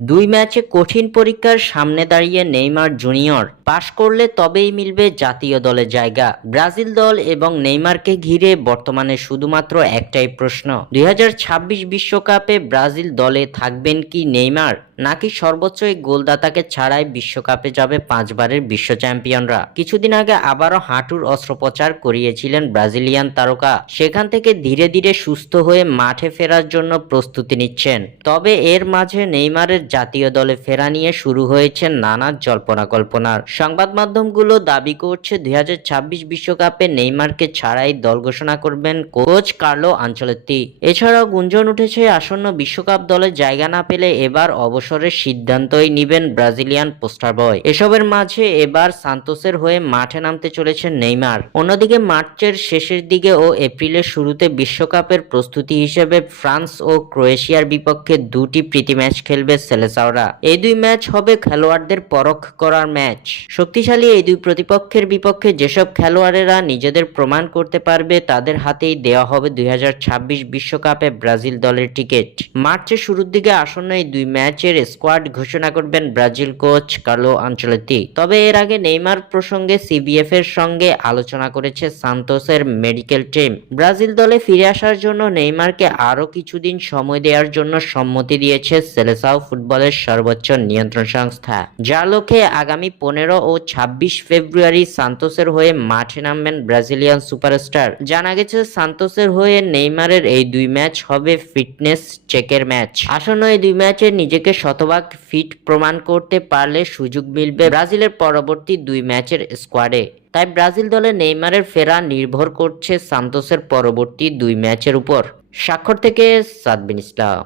দুই ম্যাচে কঠিন পরীক্ষার সামনে দাঁড়িয়ে নেইমার জুনিয়র। পাশ করলে তবেই মিলবে জাতীয় দলে জায়গা। ব্রাজিল দল এবং নেইমারকে ঘিরে বর্তমানে শুধুমাত্র একটাই প্রশ্ন। দুই বিশ্বকাপে ব্রাজিল দলে থাকবেন কি নেইমার? নাকি সর্বোচ্চ এই গোলদাতাকে ছাড়াই বিশ্বকাপে যাবে পাঁচবারের বিশ্ব চ্যাম্পিয়নরা? কিছুদিন আগে আবারও হাঁটুর অস্ত্রোপচার করিয়েছিলেন ব্রাজিলিয়ান তারকা। সেখান থেকে ধীরে ধীরে সুস্থ হয়ে মাঠে ফেরার জন্য প্রস্তুতি নিচ্ছেন। তবে এর মাঝে নেইমারের জাতীয় দলে ফেরা নিয়ে শুরু হয়েছে নানা জল্পনা কল্পনার। সংবাদ মাধ্যমগুলো দাবি করছে, দুই বিশ্বকাপে নেইমারকে ছাড়াই দল ঘোষণা করবেন কোচ কার্লো আঞ্চলত্তি এছাড়াও গুঞ্জন উঠেছে, আসন্ন বিশ্বকাপ দলে জায়গা না পেলে এবার অবসরের সিদ্ধান্তই নিবেন ব্রাজিলিয়ান পোস্টার বয়। এসবের মাঝে এবার সান্তোসের হয়ে মাঠে নামতে চলেছেন নেইমার। অন্যদিকে মার্চের শেষের দিকে ও এপ্রিলের শুরুতে বিশ্বকাপের প্রস্তুতি হিসেবে ফ্রান্স ও ক্রোয়েশিয়ার বিপক্ষে দুটি প্রীতি ম্যাচ খেলবে সেলেসাওরা এই দুই ম্যাচ হবে খেলোয়াড়দের পরখ করার ম্যাচ। শক্তিশালী এই দুই প্রতিপক্ষের বিপক্ষে যেসব খেলোয়াড়েরা নিজেদের প্রমাণ করতে পারবে, তাদের হাতেই দেওয়া হবে দুই বিশ্বকাপে ব্রাজিল দলের টিকিট। মার্চের শুরুর দিকে আসন্ন এই দুই ম্যাচের স্কোয়াড ঘোষণা করবেন ব্রাজিল কোচ কার্লো আঞ্চলতি তবে এর আগে নেইমার প্রসঙ্গে সিবিএফ এর সঙ্গে আলোচনা করেছে সান্তোসের মেডিকেল টিম। ব্রাজিল দলে ফিরে আসার জন্য নেইমারকে আরও কিছুদিন সময় দেওয়ার জন্য সম্মতি দিয়েছে সেলেসাও ফুটবলের সর্বোচ্চ নিয়ন্ত্রণ সংস্থা। যার লক্ষ্যে আগামী পনেরো ও ছাব্বিশ ফেব্রুয়ারি সান্তোসের হয়ে মাঠে নামবেন ব্রাজিলিয়ান সুপারস্টার। জানা গেছে, সান্তোসের হয়ে নেইমারের এই দুই ম্যাচ হবে ফিটনেস চেকের ম্যাচ। আসন্ন এই দুই ম্যাচে নিজেকে শতভাগ ফিট প্রমাণ করতে পারলে সুযোগ মিলবে ব্রাজিলের পরবর্তী দুই ম্যাচের স্কোয়াডে। তাই ব্রাজিল দলে নেইমারের ফেরা নির্ভর করছে সান্তোসের পরবর্তী দুই ম্যাচের উপর। স্বাক্ষর থেকে সাদবিন ইসলাম।